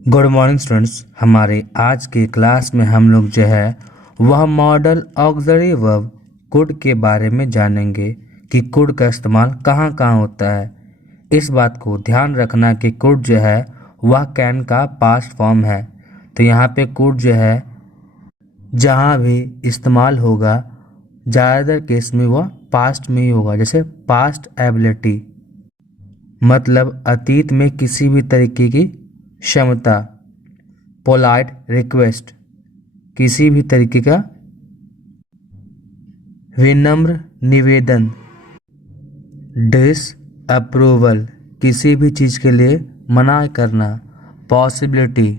Good morning students. हमारे आज के क्लास में हम लोग जो है वह मॉडल ऑक्सिलरी वर्ब कुड के बारे में जानेंगे कि कुड का इस्तेमाल कहाँ कहाँ होता है। इस बात को ध्यान रखना कि कुड जो है वह कैन का पास्ट फॉर्म है। तो यहाँ पे कुड जो है जहाँ भी इस्तेमाल होगा ज़्यादातर केस में वह पास्ट में ही होगा। जैसे पास्ट एबिलिटी मतलब अतीत में किसी भी तरीके की क्षमता, पोलाइट रिक्वेस्ट किसी भी तरीके का विनम्र निवेदन, डिस अप्रूवल किसी भी चीज़ के लिए मना करना, पॉसिबिलिटी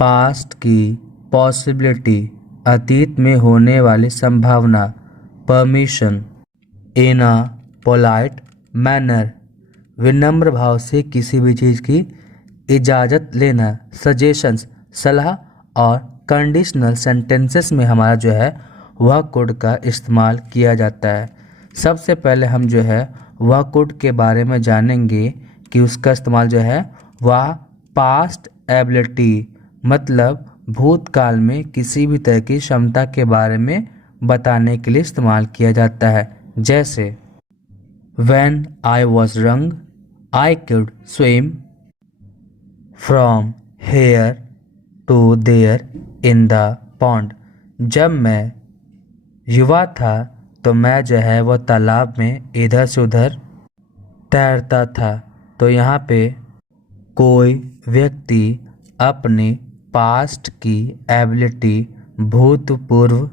पास्ट की पॉसिबिलिटी अतीत में होने वाली संभावना, permission in a polite manner विनम्र भाव से किसी भी चीज़ की इजाज़त लेना, सजेशंस सलाह और कंडीशनल सेंटेंसेस में हमारा जो है वह कुड का इस्तेमाल किया जाता है। सबसे पहले हम जो है वह कुड के बारे में जानेंगे कि उसका इस्तेमाल जो है वह पास्ट एबिलिटी मतलब भूतकाल में किसी भी तरह की क्षमता के बारे में बताने के लिए इस्तेमाल किया जाता है। जैसे When I was young, I could swim from here to there in the pond। जब मैं युवा था तो मैं जो है वह तालाब में इधर से उधर तैरता था। तो यहाँ पे कोई व्यक्ति अपनी पास्ट की एबिलिटी भूतपूर्व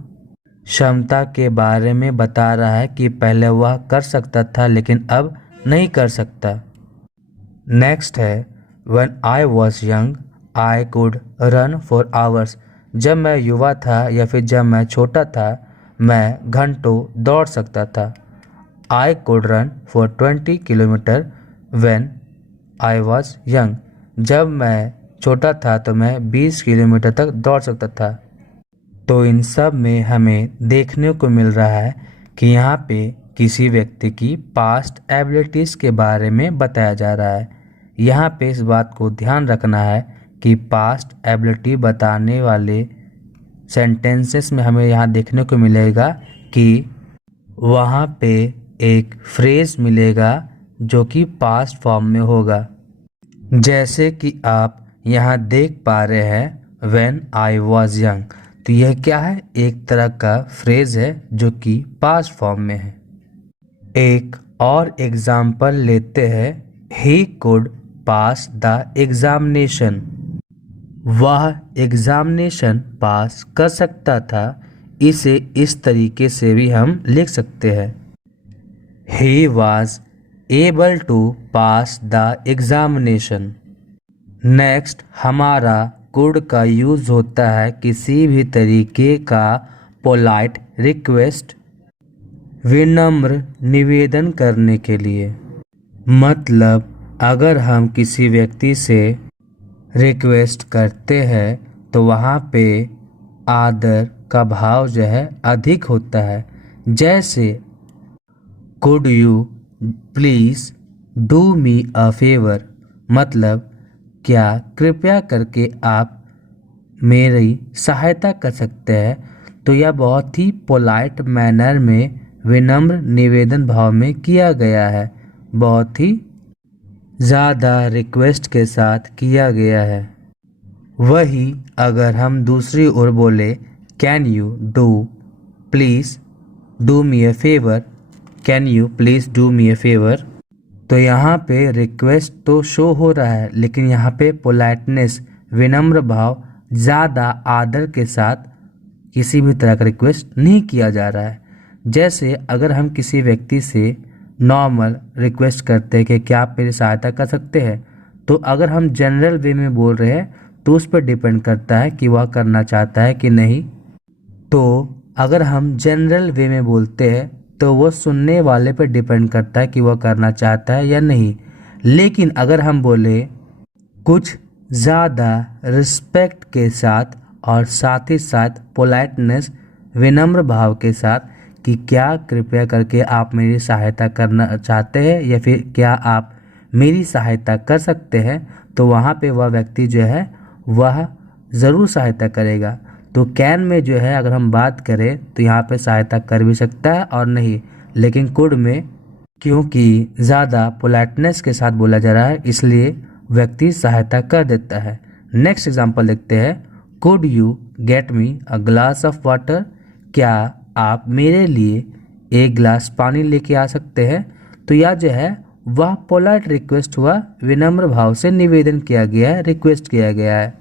क्षमता के बारे में बता रहा है कि पहले वह कर सकता था लेकिन अब नहीं कर सकता। नेक्स्ट है When I was young, I could run for hours। जब मैं युवा था या फिर जब मैं छोटा था मैं घंटों दौड़ सकता था। I could run for 20 kilometre when I was young। जब मैं छोटा था तो मैं 20 किलोमीटर तक दौड़ सकता था। तो इन सब में हमें देखने को मिल रहा है कि यहाँ पे किसी व्यक्ति की पास्ट एबिलिटीज़ के बारे में बताया जा रहा है। यहाँ पे इस बात को ध्यान रखना है कि पास्ट एबिलिटी बताने वाले सेंटेंसेस में हमें यहाँ देखने को मिलेगा कि वहाँ पे एक फ्रेज़ मिलेगा जो कि पास्ट फॉर्म में होगा। जैसे कि आप यहाँ देख पा रहे हैं When I was young। तो यह क्या है? एक तरह का फ्रेज है जो कि पास्ट फॉर्म में है। एक और एग्जाम्पल लेते हैं। He could pass the examination. वह एग्जामिनेशन पास कर सकता था। इसे इस तरीके से भी हम लिख सकते हैं he was able to pass the examination. Next हमारा कुड का यूज़ होता है किसी भी तरीके का पोलाइट रिक्वेस्ट विनम्र निवेदन करने के लिए। मतलब अगर हम किसी व्यक्ति से रिक्वेस्ट करते हैं तो वहाँ पे आदर का भाव जो है अधिक होता है। जैसे could you please do me a favour मतलब क्या कृपया करके आप मेरी सहायता कर सकते हैं। तो यह बहुत ही पोलाइट मैनर में विनम्र निवेदन भाव में किया गया है, बहुत ही ज़्यादा रिक्वेस्ट के साथ किया गया है। वही अगर हम दूसरी ओर बोले can you do please do me a favour, can you please do me a favour, तो यहाँ पे रिक्वेस्ट तो शो हो रहा है लेकिन यहाँ पे पोलाइटनेस विनम्र भाव ज़्यादा आदर के साथ किसी भी तरह का रिक्वेस्ट नहीं किया जा रहा है। जैसे अगर हम किसी व्यक्ति से नॉर्मल रिक्वेस्ट करते हैं कि क्या आप मेरी सहायता कर सकते हैं, तो अगर हम जनरल वे में बोल रहे हैं तो उस पर डिपेंड करता है कि वह करना चाहता है कि नहीं। तो अगर हम जनरल वे में बोलते हैं तो वो सुनने वाले पर डिपेंड करता है कि वह करना चाहता है या नहीं। लेकिन अगर हम बोले कुछ ज़्यादा रिस्पेक्ट के साथ और साथ ही साथ पोलाइटनेस विनम्र भाव के साथ कि क्या कृपया करके आप मेरी सहायता करना चाहते हैं या फिर क्या आप मेरी सहायता कर सकते हैं, तो वहाँ पे वह व्यक्ति जो है वह ज़रूर सहायता करेगा। तो कैन में जो है अगर हम बात करें तो यहाँ पे सहायता कर भी सकता है और नहीं, लेकिन कुड में क्योंकि ज़्यादा पोलाइटनेस के साथ बोला जा रहा है इसलिए व्यक्ति सहायता कर देता है। नेक्स्ट एग्जांपल देखते हैं। Could you get me a glass of water? क्या आप मेरे लिए एक गिलास पानी लेके आ सकते हैं? तो यह जो है वह पोलाइट रिक्वेस्ट हुआ, विनम्र भाव से निवेदन किया गया है, रिक्वेस्ट किया गया है।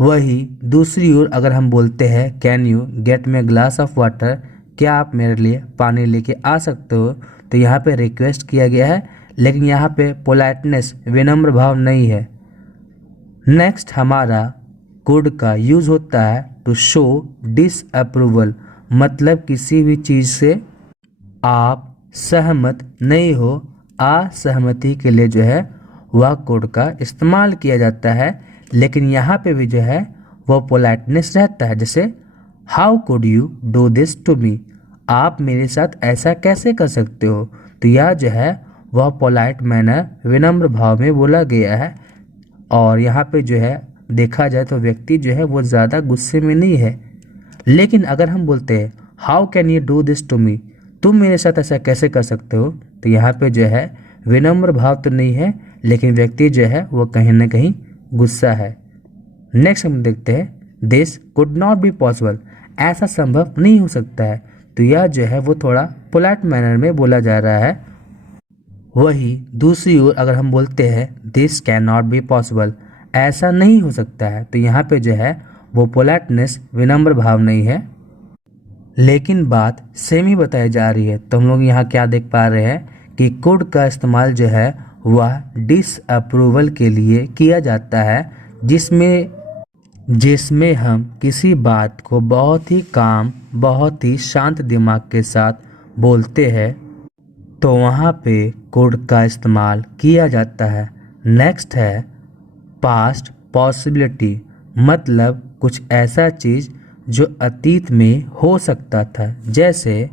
वही दूसरी ओर अगर हम बोलते हैं can you get me a glass of water? क्या आप मेरे लिए पानी लेके आ सकते हो? तो यहाँ पे रिक्वेस्ट किया गया है, लेकिन यहाँ पे पोलाइटनेस विनम्र भाव नहीं है। नेक्स्ट हमारा कुड का यूज होता है टू शो डिसअप्रूवल, मतलब किसी भी चीज़ से आप सहमत नहीं हो, असहमति के लिए जो है वह कुड का इस्तेमाल किया जाता है। लेकिन यहाँ पे भी जो है वह पोलाइटनेस रहता है, जैसे how could you do this to me? आप मेरे साथ ऐसा कैसे कर सकते हो? तो यह जो है वह पोलाइट मैनर विनम्र भाव में बोला गया है। और यहाँ पे जो है देखा जाए तो व्यक्ति जो है वो ज़्यादा गुस्से में नहीं है। लेकिन अगर हम बोलते हैं how can you do this to me? तुम मेरे साथ ऐसा कैसे कर सकते हो? तो यहाँ पे जो है विनम्र भाव तो नहीं है, लेकिन व्यक्ति जो है वो कहीं ना कहीं गुस्सा है। नेक्स्ट हम देखते हैं this could not be possible, ऐसा संभव नहीं हो सकता है। तो यह जो है वो थोड़ा पोलाइट मैनर में बोला जा रहा है। वही दूसरी ओर अगर हम बोलते हैं this can not be possible, ऐसा नहीं हो सकता है, तो यहाँ पे जो है वो पोलाइटनेस विनम्र भाव नहीं है, लेकिन बात सेम ही बताई जा रही है। तो हम लोग यहाँ क्या देख पा रहे हैं कि कुड का इस्तेमाल जो है वह डिसअप्रूवल के लिए किया जाता है, जिसमें हम किसी बात को बहुत ही काम, बहुत ही शांत दिमाग के साथ बोलते हैं, तो वहाँ पे कुड का इस्तेमाल किया जाता है। नेक्स्ट है पास्ट पॉसिबिलिटी, मतलब कुछ ऐसा चीज़ जो अतीत में हो सकता था, जैसे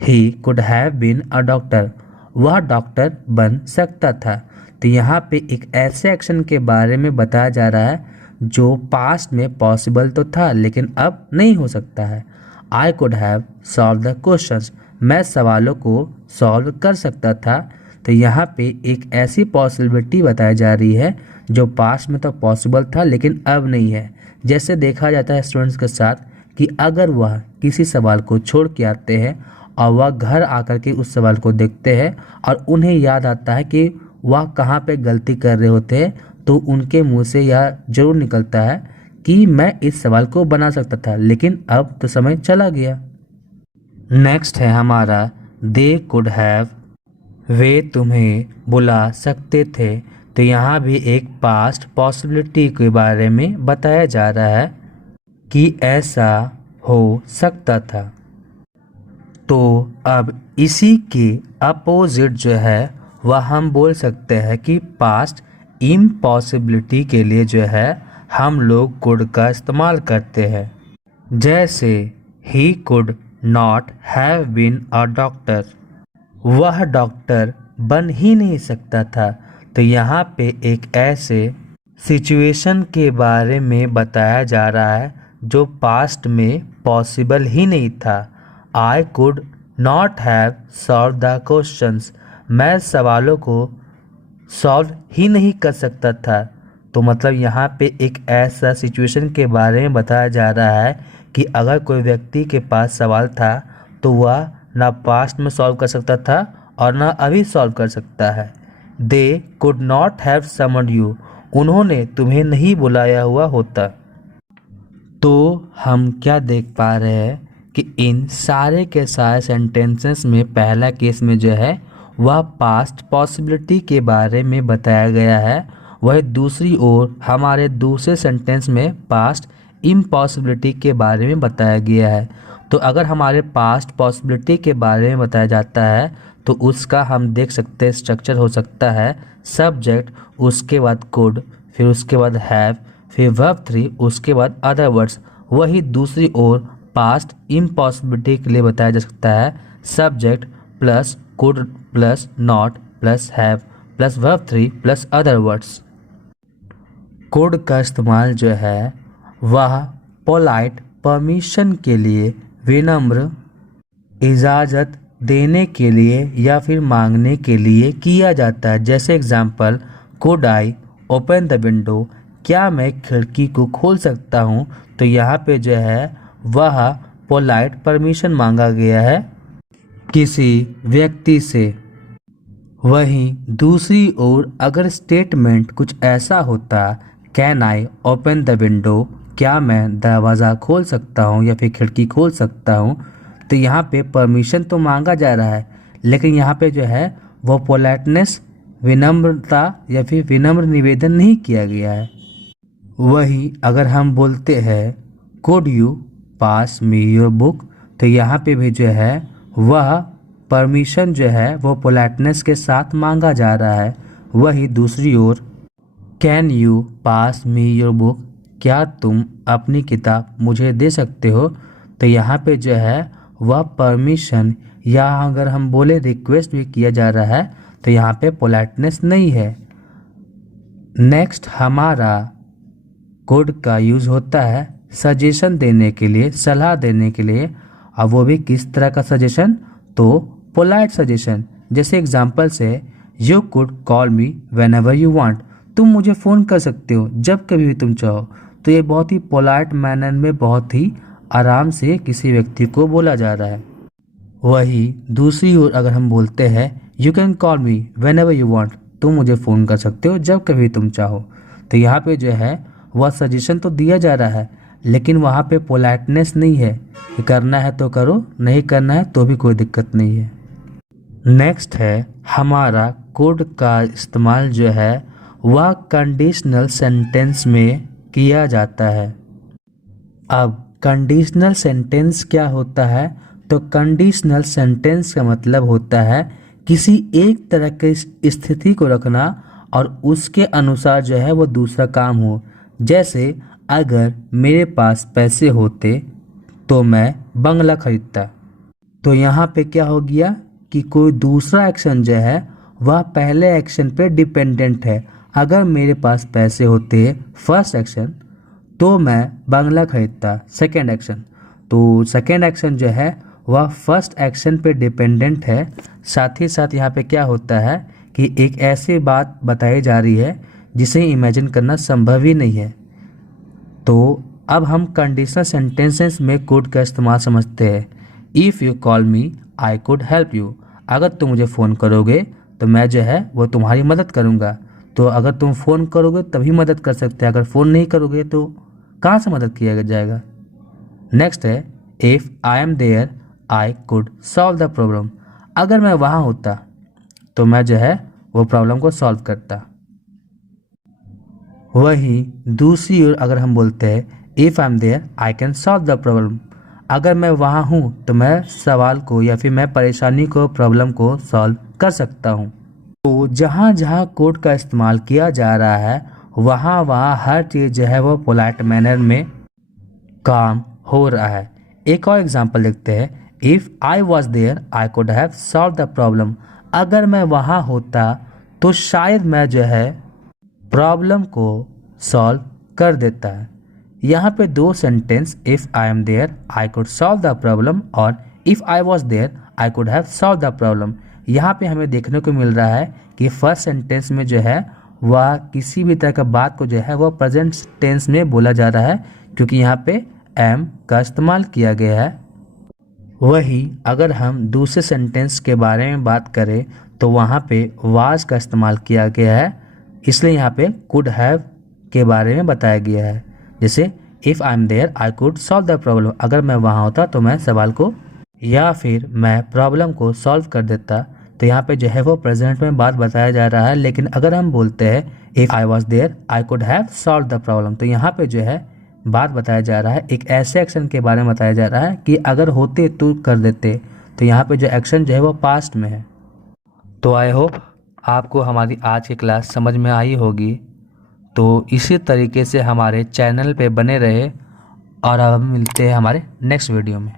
he could have been a doctor, वह डॉक्टर बन सकता था। तो यहाँ पे एक ऐसे एक्शन के बारे में बताया जा रहा है जो पास्ट में पॉसिबल तो था लेकिन अब नहीं हो सकता है। आई could have solve the questions, मैं सवालों को सॉल्व कर सकता था। तो यहाँ पे एक ऐसी पॉसिबिलिटी बताई जा रही है जो पास्ट में तो पॉसिबल था लेकिन अब नहीं है। जैसे देखा जाता है स्टूडेंट्स के साथ कि अगर वह किसी सवाल को छोड़ के आते हैं और वह घर आकर के उस सवाल को देखते हैं और उन्हें याद आता है कि वह कहाँ पे गलती कर रहे होते हैं, तो उनके मुंह से यह जरूर निकलता है कि मैं इस सवाल को बना सकता था लेकिन अब तो समय चला गया। नेक्स्ट है हमारा दे कुड हैव, वे तुम्हें बुला सकते थे। तो यहाँ भी एक पास्ट पॉसिबिलिटी के बारे में बताया जा रहा है कि ऐसा हो सकता था। तो अब इसी के अपोजिट जो है वह हम बोल सकते हैं कि पास्ट इम्पॉसिबिलिटी के लिए जो है हम लोग कुड का इस्तेमाल करते हैं। जैसे he could not have been a doctor, वह डॉक्टर बन ही नहीं सकता था। तो यहाँ पे एक ऐसे सिचुएशन के बारे में बताया जा रहा है जो पास्ट में पॉसिबल ही नहीं था। I could not have solve the questions, मैं सवालों को सॉल्व ही नहीं कर सकता था। तो मतलब यहाँ पे एक ऐसा सिचुएशन के बारे में बताया जा रहा है कि अगर कोई व्यक्ति के पास सवाल था तो वह ना पास्ट में सॉल्व कर सकता था और ना अभी सॉल्व कर सकता है। They could not have summoned you, उन्होंने तुम्हें नहीं बुलाया हुआ होता। तो हम क्या देख पा रहे हैं कि इन सारे के सारे सेंटेंसेस में पहला केस में जो है वह पास्ट पॉसिबिलिटी के बारे में बताया गया है, वह दूसरी ओर हमारे दूसरे सेंटेंस में पास्ट इम्पॉसिबिलिटी के बारे में बताया गया है। तो अगर हमारे पास्ट पॉसिबिलिटी के बारे में बताया जाता है तो उसका हम देख सकते हैं स्ट्रक्चर हो सकता है सब्जेक्ट, उसके बाद कुड, फिर उसके बाद हैव, फिर वर्ब 3, उसके बाद अदर वर्ड्स। वही दूसरी ओर पास्ट इम्पॉसिबिलिटी के लिए बताया जा सकता है subject plus could plus not plus have plus verb 3 plus other words. Could का इस्तेमाल जो है वह पोलाइट परमिशन के लिए, विनम्र इजाज़त देने के लिए या फिर मांगने के लिए किया जाता है। जैसे example, could I open the window, क्या मैं खिड़की को खोल सकता हूँ। तो यहाँ पे जो है वह पोलाइट परमिशन मांगा गया है किसी व्यक्ति से। वहीं दूसरी ओर अगर स्टेटमेंट कुछ ऐसा होता, can I open the window, क्या मैं दरवाज़ा खोल सकता हूँ या फिर खिड़की खोल सकता हूँ, तो यहाँ पे परमिशन तो मांगा जा रहा है, लेकिन यहाँ पे जो है वो पोलाइटनेस, विनम्रता या फिर विनम्र निवेदन नहीं किया गया है। वही अगर हम बोलते हैं could you pass me your book, तो यहाँ पे भी जो है वह परमिशन जो है वो पोलाइटनेस के साथ मांगा जा रहा है। वही दूसरी ओर can you pass me your book, क्या तुम अपनी किताब मुझे दे सकते हो, तो यहाँ पे जो है वह परमिशन या अगर हम बोले रिक्वेस्ट भी किया जा रहा है, तो यहाँ पे पोलाइटनेस नहीं है। नेक्स्ट हमारा कुड का यूज़ होता है सजेशन देने के लिए, सलाह देने के लिए। अब वो भी किस तरह का सजेशन, तो पोलाइट सजेशन। जैसे एग्जांपल से, you could call me when ever you want, तुम मुझे फ़ोन कर सकते हो जब कभी भी तुम चाहो। तो ये बहुत ही पोलाइट मैनर में बहुत ही आराम से किसी व्यक्ति को बोला जा रहा है। वही दूसरी ओर अगर हम बोलते हैं you can call me when ever you want, तुम मुझे फ़ोन कर सकते हो जब कभी तुम चाहो, तो यहाँ पे जो है वह सजेशन तो दिया जा रहा है, लेकिन वहाँ पे पोलाइटनेस नहीं है कि करना है तो करो, नहीं करना है तो भी कोई दिक्कत नहीं है। नेक्स्ट है हमारा कुड का इस्तेमाल जो है वह कंडीशनल सेंटेंस में किया जाता है। अब कंडीशनल सेंटेंस क्या होता है, तो कंडीशनल सेंटेंस का मतलब होता है किसी एक तरह की स्थिति को रखना और उसके अनुसार जो है वो दूसरा काम हो। जैसे अगर मेरे पास पैसे होते तो मैं बंगला खरीदता, तो यहाँ पे क्या हो गया कि कोई दूसरा एक्शन जो है वह पहले एक्शन पे डिपेंडेंट है। अगर मेरे पास पैसे होते फर्स्ट एक्शन तो मैं बंगला खरीदता, सेकेंड एक्शन, तो सेकेंड एक्शन जो है वह फर्स्ट एक्शन पे डिपेंडेंट है। साथ ही साथ यहाँ पे क्या होता है कि एक ऐसी बात बताई जा रही है जिसे इमेजिन करना संभव ही नहीं है। तो अब हम कंडीशनल सेंटेंसेस में कुड का इस्तेमाल समझते हैं। If you call me I could help you, अगर तुम मुझे फ़ोन करोगे तो मैं जो है वो तुम्हारी मदद करूँगा। तो अगर तुम फ़ोन करोगे तभी मदद कर सकते हैं, अगर फ़ोन नहीं करोगे तो कहाँ से मदद किया जाएगा। नेक्स्ट है if I am there I could solve the problem, अगर मैं वहाँ होता तो मैं जो है वो प्रॉब्लम को सॉल्व करता। वहीं दूसरी ओर अगर हम बोलते हैं if I am there I can solve the problem, अगर मैं वहाँ हूँ तो मैं सवाल को या फिर मैं परेशानी को, प्रॉब्लम को सॉल्व कर सकता हूँ। तो जहाँ जहाँ कुड का इस्तेमाल किया जा रहा है वहाँ वहाँ हर चीज़ जो है वो पोलाइट मैनर में काम हो रहा है। एक और एग्जांपल देखते हैं, if I was there I could have solve the problem, अगर मैं वहाँ होता तो शायद मैं जो है प्रॉब्लम को सॉल्व कर देता है। यहाँ पे दो sentence, if I am there I could solve the problem और if I was there I could have solve the problem. यहाँ पे हमें देखने को मिल रहा है कि फर्स्ट सेंटेंस में जो है वह किसी भी तरह का बात को जो है वह प्रेजेंट टेंस में बोला जा रहा है, क्योंकि यहाँ पे एम का इस्तेमाल किया गया है। वही अगर हम दूसरे सेंटेंस के बारे में बात करें तो वहाँ पे वाज का इस्तेमाल किया गया है, इसलिए यहाँ पे कुड हैव के बारे में बताया गया है। जैसे if I am there I could solve the problem, अगर मैं वहाँ होता तो मैं सवाल को या फिर मैं प्रॉब्लम को सॉल्व कर देता। तो यहाँ पे जो है वो प्रेजेंट में बात बताया जा रहा है, लेकिन अगर हम बोलते हैं if I was there I could have solve the problem, तो यहाँ पे जो है बात बताया जा रहा है, एक ऐसे एक्शन के बारे में बताया जा रहा है कि अगर होते तो कर देते। तो यहाँ पे जो एक्शन जो है वो पास्ट में है। तो आई होप आपको हमारी आज की क्लास समझ में आई होगी। तो इसी तरीके से हमारे चैनल पे बने रहे और अब हम मिलते हैं हमारे नेक्स्ट वीडियो में।